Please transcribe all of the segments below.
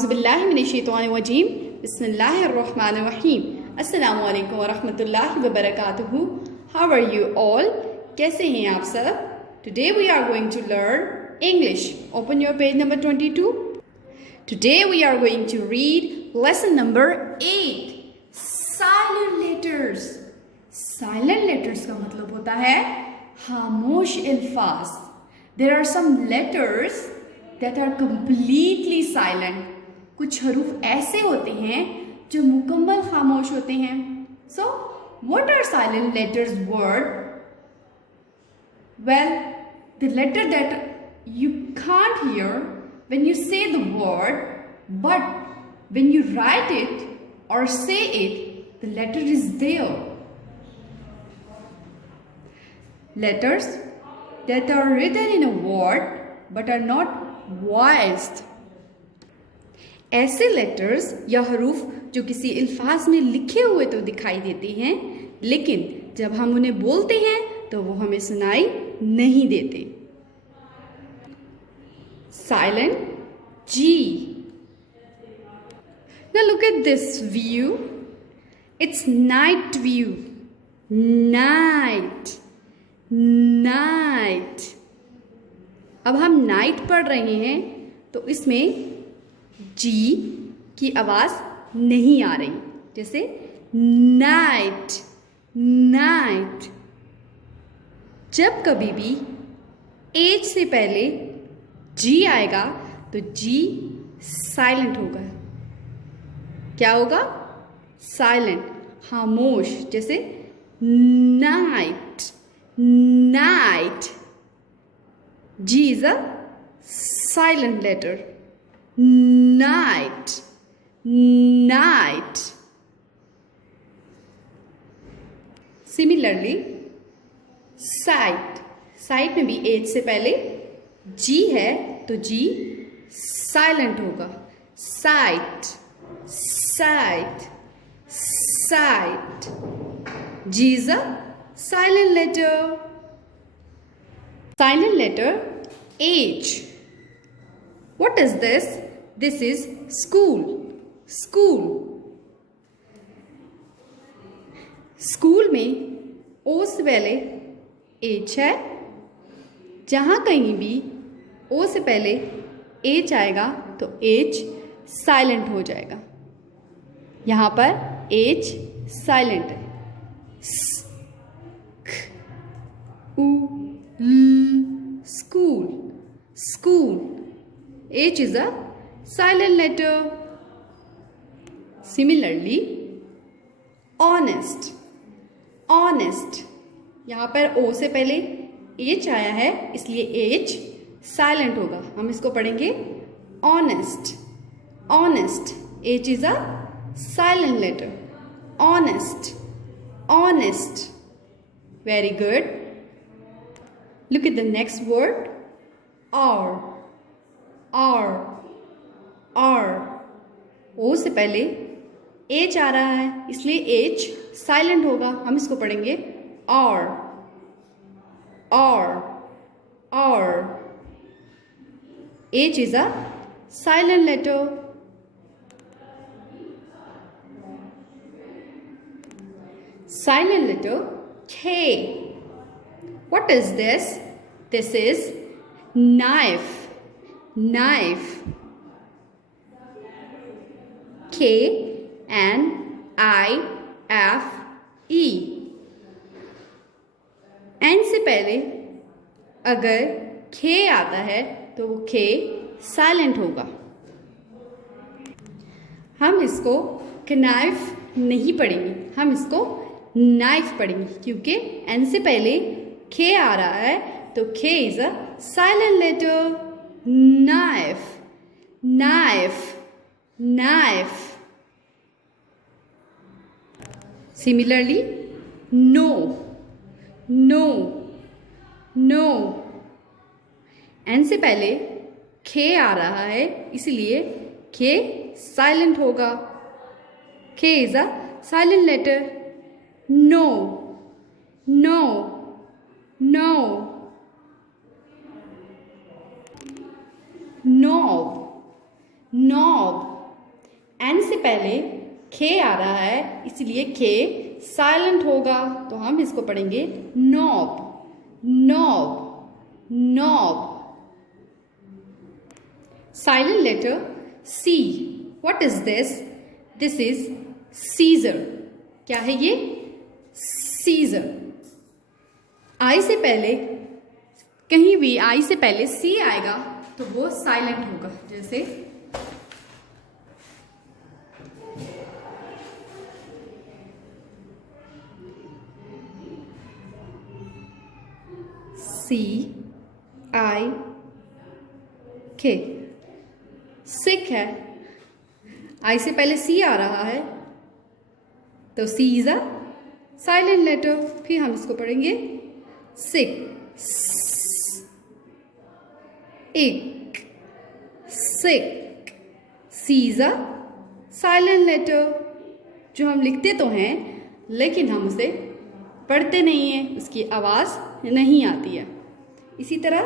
बिस्मिल्लाहिर्रहमानिर्रहीम बिस्मिल्लाहिर्रहमानिर्रहीम अस्सलामु अलैकुम वरहमतुल्लाहि वबरकातुहू। How are you all? कैसे हैं आप सब? Today we are going to learn English. Open your page number 22. Today we are going to read lesson number 8, silent letters. Silent letters का मतलब होता है खामोश अल्फाज. There are some letters that are completely silent. कुछ हरूफ ऐसे होते हैं जो मुकम्मल खामोश होते हैं. So, what are silent letters word? Well, the letter that you can't hear when you say the word, but when you write it or say it, the letter is there. Letters that are written in a word but are not voiced. ऐसे letters या हरूफ जो किसी अल्फाज में लिखे हुए तो दिखाई देते हैं, लेकिन जब हम उन्हें बोलते हैं तो वो हमें सुनाई नहीं देते. Silent G. Now look at this view. It's night view. Night. Night. अब हम नाइट पढ़ रहे हैं तो इसमें जी की आवाज नहीं आ रही. जैसे नाइट. नाइट. जब कभी भी एच से पहले जी आएगा तो जी साइलेंट होगा. क्या होगा? साइलेंट, खामोश. जैसे night. Night. G is a silent letter. Night. Night. Similarly, sight. Sight में भी H से पहले G है तो G silent होगा. Sight. Sight. Sight. G is a silent letter. Silent letter H. What is this? This is school. School. School में O से पहले H है. जहाँ कहीं भी O से पहले H आएगा तो H साइलेंट हो जाएगा. यहाँ पर H साइलेंट है. School. School. H is a silent letter. Similarly, honest. Honest. यहाँ पर O से पहले H आया है इसलिए H साइलेंट होगा. हम इसको पढ़ेंगे honest. Honest. H is a silent letter. Honest. Honest. Very good. Look at the next word. Hour. Hour. Hour. O से पहले H आ रहा है इसलिए H साइलेंट होगा. हम इसको पढ़ेंगे hour. Hour. Hour. H is a silent letter. Silent letter K. What is this? This is knife. Knife. K-N-I-F-E. N से पहले अगर K आता है तो वो K साइलेंट होगा. हम इसको knife नहीं पढ़ेंगे, हम इसको नाइफ पढ़ेंगे क्योंकि N से पहले K आ रहा है तो K is a silent letter. Knife. Knife. Knife. Similarly, no. No. No. N से पहले K आ रहा है इसलिए K साइलेंट होगा. K is a silent letter. No. No. No. Knob. Knob. N से पहले खे आ रहा है, इसलिए खे साइलेंट होगा, तो हम इसको पढ़ेंगे knob, knob, knob. Silent letter C. What is this? This is scissor. क्या है ये? सीजर। आई से पहले, कहीं भी आई से पहले सी आएगा तो वो साइलेंट होगा, जैसे सी आई के। सिक है, आई से पहले सी आ रहा है तो सी इज अ साइलेंट लेटर। फिर हम इसको पढ़ेंगे सिक, इक, सिक। सी इज अ साइलेंट लेटर, जो हम लिखते तो हैं लेकिन हम उसे पढ़ते नहीं हैं, उसकी आवाज़ नहीं आती है। इसी तरह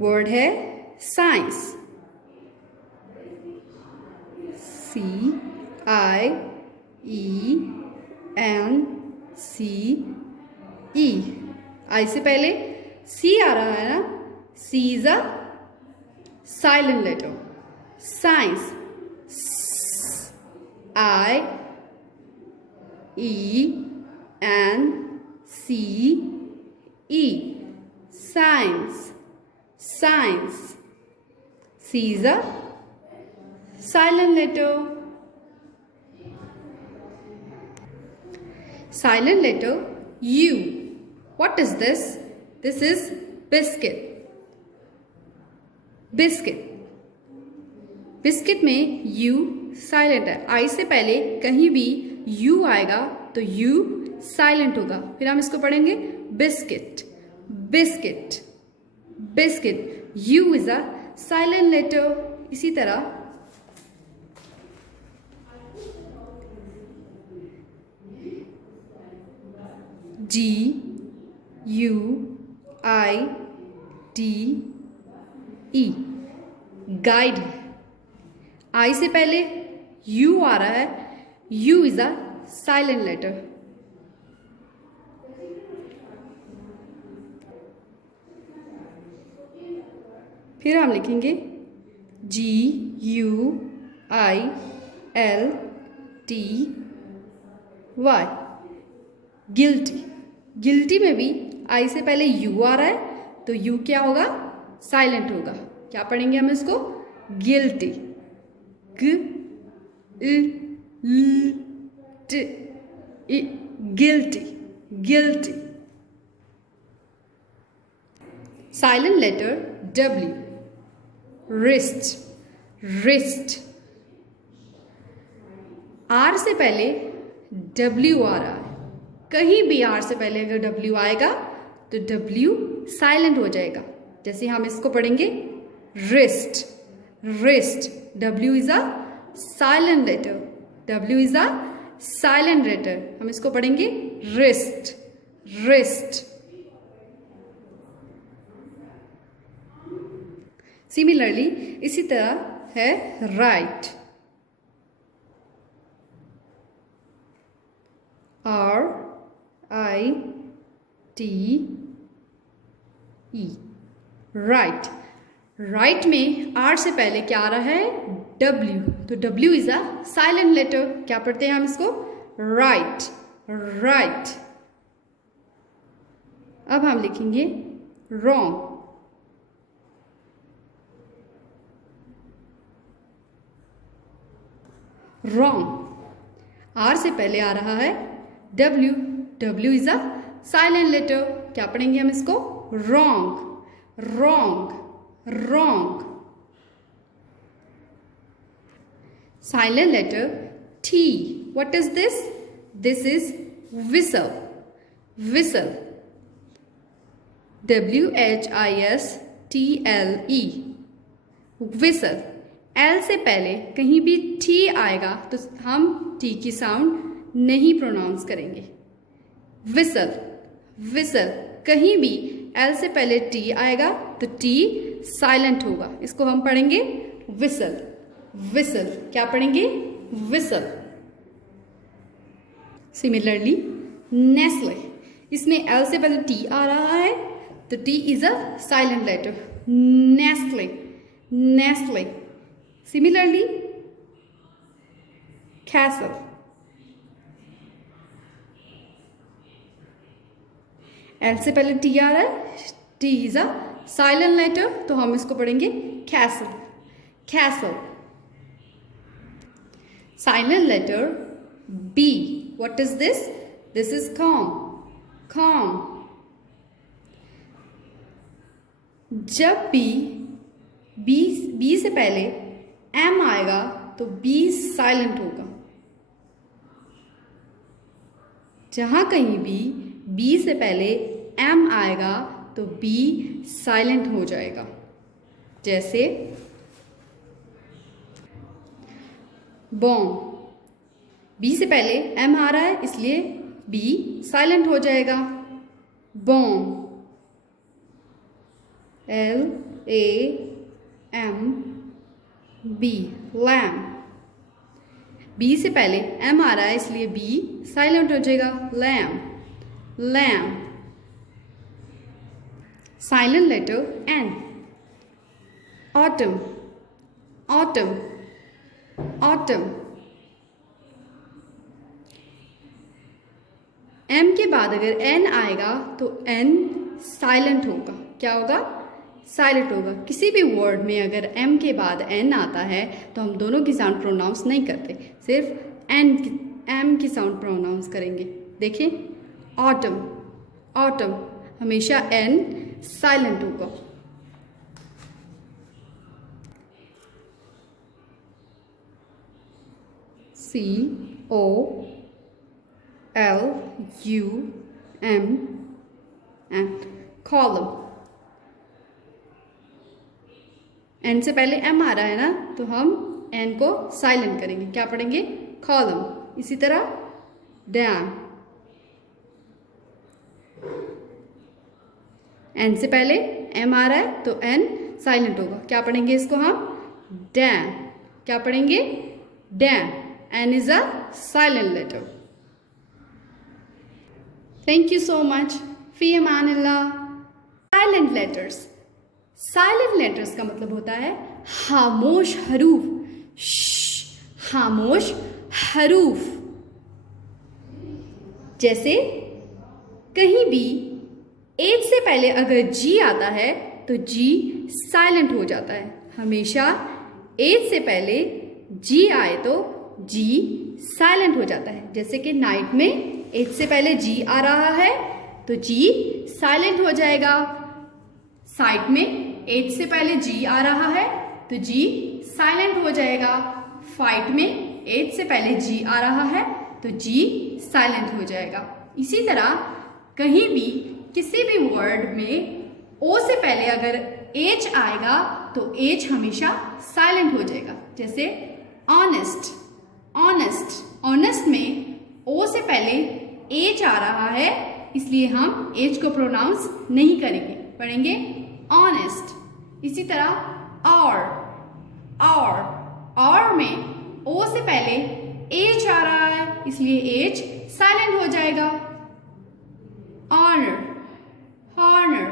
वर्ड है साइंस, सी आई ई एन सी ई। आई से पहले सी आ रहा है ना, C is a silent letter. Science, I E N C E, science, science. C is a silent letter. Silent letter U. What is this? This is biscuit. Biscuit. Biscuit में U silent है। I से पहले कहीं भी U आएगा तो U silent होगा। फिर हम इसको पढ़ेंगे biscuit, biscuit, biscuit. U is a silent letter. इसी तरह G U I D E, guide. I से पहले U आ रहा है, U is a silent letter. फिर हम लिखेंगे G U I L T Y, guilty. Guilty में भी आई से पहले यू आ रहा है तो यू क्या होगा? साइलेंट होगा। क्या पढ़ेंगे हम इसको? गिल्टी, ग ल ट, guilty, guilty. Silent letter W, wrist, wrist. R से पहले डब्ल्यू आ रहा है, कहीं भी आर से पहले अगर डब्ल्यू आएगा तो डब्ल्यू साइलेंट हो जाएगा। जैसे हम इसको पढ़ेंगे wrist, wrist. W is a silent letter, W is a silent letter. हम इसको पढ़ेंगे रिस्ट, रिस्ट। सिमिलरली इसी तरह है write, R I T E, write. Write में R से पहले क्या आ रहा है? W, तो W is a silent letter. क्या पढ़ते हैं हम इसको? Write, write. अब हम लिखेंगे रॉन्ग, रॉन्ग। R से पहले आ रहा है W, W is a silent letter. क्या पढ़ेंगे हम इसको? Wrong, wrong, wrong. Silent letter T. What is this? This is whistle, whistle. WHISTLE, whistle। L से पहले कहीं भी T आएगा तो हम T की साउंड नहीं प्रोनाउंस करेंगे। Whistle, whistle. कहीं भी L से पहले T आएगा तो T साइलेंट होगा। इसको हम पढ़ेंगे विसल। विसल क्या पढ़ेंगे? विसल। सिमिलरली नेस्ले, इसमें एल से पहले टी आ रहा है तो T is a silent letter. Nestle, Nestle. Similarly castle, L से पहले टी आ रहा है, T is a silent letter तो हम इसको पढ़ेंगे castle. Castle. Silent letter B. What is this? This is calm. Calm. जब B से पहले M आएगा तो B साइलेंट होगा। जहां कहीं भी B से पहले M आएगा तो B साइलेंट हो जाएगा। जैसे बॉम्ब, बी से पहले एम आ रहा है इसलिए बी साइलेंट हो जाएगा। Bomb, L A M B. Lamb, B से पहले एम आ रहा है इसलिए बी साइलेंट हो जाएगा। Lamb, lamb. Silent letter N. Autumn, autumn, autumn. M के बाद अगर एन आएगा तो एन साइलेंट होगा। क्या होगा? साइलेंट होगा। किसी भी वर्ड में अगर एम के बाद एन आता है तो हम दोनों की साउंड प्रोनाउंस नहीं करते, सिर्फ एम की साउंड प्रोनाउंस करेंगे। देखिए ऑटम, ऑटम, हमेशा एन साइलेंट होगा। C O L U M and column। N से पहले M आ रहा है ना तो हम N को साइलेंट करेंगे। क्या पढ़ेंगे? कॉलम। इसी तरह डैम, N से पहले M आ रहा है तो N साइलेंट होगा। क्या पढ़ेंगे इसको हम? डैम। क्या पढ़ेंगे? Dam. N is a silent letter. Thank you so much. Fi amanillah. Silent letters. Silent letters का मतलब होता है खामोश हरूफ। खामोश हरूफ। जैसे कहीं भी एच से पहले अगर जी आता है तो जी साइलेंट हो जाता है। हमेशा एच से पहले जी आए तो जी साइलेंट हो जाता है। जैसे कि नाइट में एच से पहले जी आ रहा है तो जी साइलेंट हो जाएगा। साइट में एच से पहले जी आ रहा है तो जी साइलेंट हो जाएगा। फाइट में एच से पहले जी आ रहा है तो जी साइलेंट हो जाएगा। इसी तरह कहीं भी किसी भी वर्ड में ओ से पहले अगर एच आएगा तो एच हमेशा साइलेंट हो जाएगा। जैसे ऑनेस्ट, ऑनेस्ट। ऑनेस्ट में ओ से पहले एच आ रहा है इसलिए हम एच को प्रोनाउंस नहीं करेंगे, पढ़ेंगे ऑनेस्ट। इसी तरह और में ओ से पहले एच आ रहा है इसलिए एच साइलेंट हो जाएगा। Honour, Horner.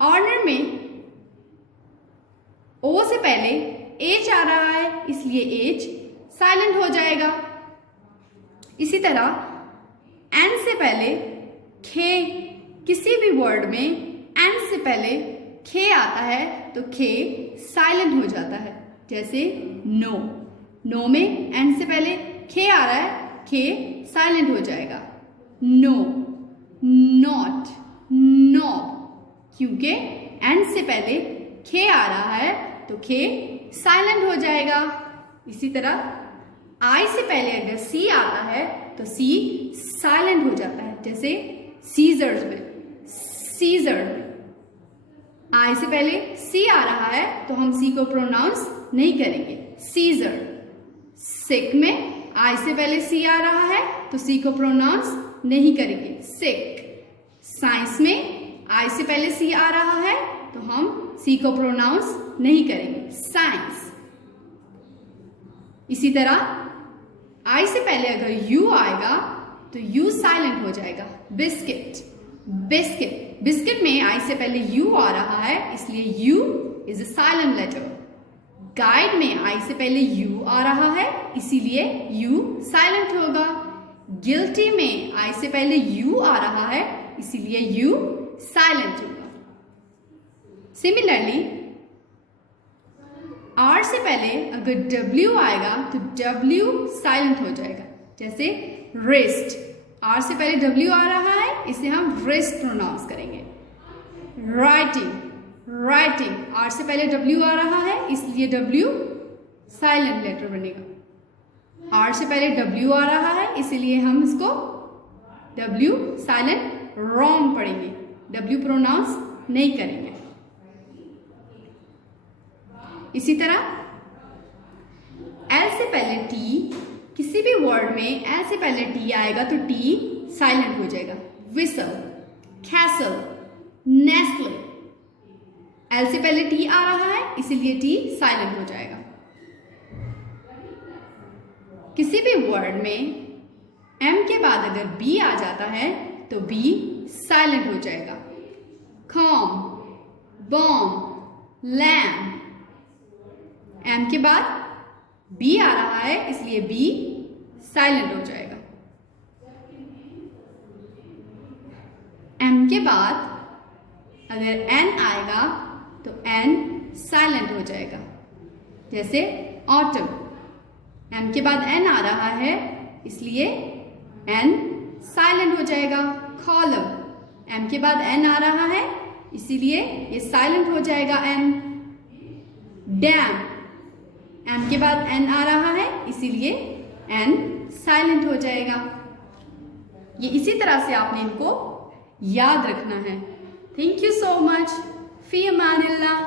ऑनर में ओ से पहले एच आ रहा है इसलिए एच साइलेंट हो जाएगा। इसी तरह एन से पहले खे, किसी भी वर्ड में एन से पहले खे आता है तो खे साइलेंट हो जाता है। जैसे नो, नो में एन से पहले खे आ रहा है, खे साइलेंट हो जाएगा। No, not, knob. क्योंकि एन से पहले खे आ रहा है तो खे साइलेंट हो जाएगा। इसी तरह आई से पहले अगर सी आता है तो सी साइलेंट हो जाता है। जैसे सीजर्स में, सीजर में आई से पहले सी आ रहा है तो हम सी को प्रोनाउंस नहीं करेंगे, सीजर। सिक में आई से पहले सी आ रहा है तो सी को प्रोनाउंस नहीं करेंगे, सिक। साइंस में आई से पहले सी आ रहा है तो हम सी को प्रोनाउंस नहीं करेंगे, साइंस। इसी तरह आई से पहले अगर यू आएगा तो यू साइलेंट हो जाएगा, बिस्किट, बिस्किट। बिस्किट में आई से पहले यू आ रहा है, इसलिए U is a silent letter. Guide में आई से पहले यू आ रहा है, इसीलिए यू साइलेंट होगा। गिल्टी में आई से पहले यू आ रहा है, इसीलिए यू साइलेंट होगा। सिमिलरली आर से पहले अगर डब्ल्यू आएगा तो डब्ल्यू साइलेंट हो जाएगा, जैसे रिस्ट। आर से पहले डब्ल्यू आ रहा है, इसे हम रिस्ट प्रोनाउंस करेंगे। Writing, writing. आर से पहले डब्ल्यू आ रहा है, इसलिए डब्ल्यू साइलेंट लेटर बनेगा। आर से पहले डब्ल्यू आ रहा है, इसीलिए हम इसको डब्ल्यू साइलेंट रॉन्ग पढ़ेंगे, डब्ल्यू प्रोनाउंस नहीं करेंगे। इसी तरह एल से पहले टी, किसी भी वर्ड में एल से पहले टी आएगा तो टी साइलेंट हो जाएगा। Whistle, castle, Nestle. एल से पहले टी आ रहा है, इसीलिए टी साइलेंट हो जाएगा। किसी भी वर्ड में एम के बाद अगर बी आ जाता है तो बी साइलेंट हो जाएगा। Com, bomb, lamp. एम के बाद बी आ रहा है, इसलिए बी साइलेंट हो जाएगा। एम के बाद अगर एन आएगा तो एन साइलेंट हो जाएगा, जैसे ऑटम। एम के बाद एन आ रहा है, इसलिए एन साइलेंट हो जाएगा। कॉलम, एम के बाद एन आ रहा है, इसीलिए ये साइलेंट हो जाएगा एन। डैम, एम के बाद एन आ रहा है, इसीलिए एन साइलेंट हो जाएगा। ये इसी तरह से आपने इनको याद रखना है। Thank you so much. फी अमानिल्लाह।